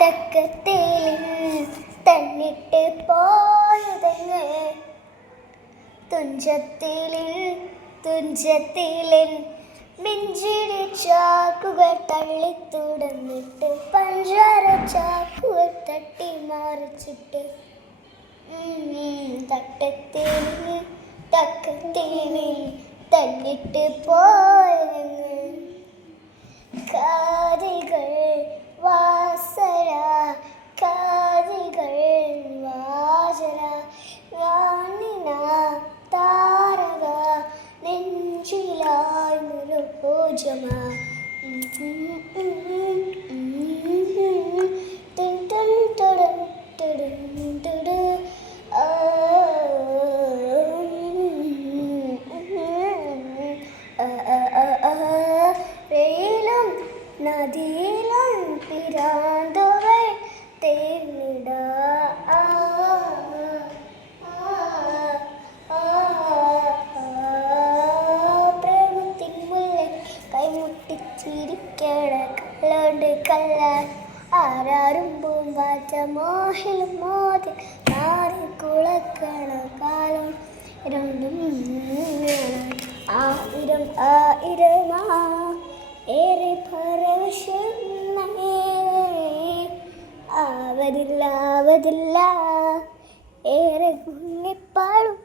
തക്കത്തേലിൻ തന്നിട്ട് പോയതെങ്ങ് തുഞ്ചത്തിലിൻ മിഞ്ചിരി ചാക്കുകൾ തള്ളിത്തുടന്നിട്ട് പഞ്ചാര ചാക്കുകൾ തട്ടി മറിച്ചിട്ട് തക്കത്തേലിൻ തന്നിട്ട് പോയതെങ്ങ് കാതികൾ വാസര റാണിന താരക നെഞ്ചിലായി മുരുഭോജമ നദിയിലും പിരാന്തവൾ തേർന്നിട പ്രേമത്തിൻ മുല്ല കൈമുട്ടിച്ചിരിക്കട കല്ലോണ്ട് കല്ല ആരാരും പൂമ്പാറ്റ മോഹിലും മോതി ആറി കുളക്കണ കാലം രണ്ടും ആയിരമാ ഏറെ പരവശമേ ആവതില്ല ഏറെ മുങ്ങിപ്പാടും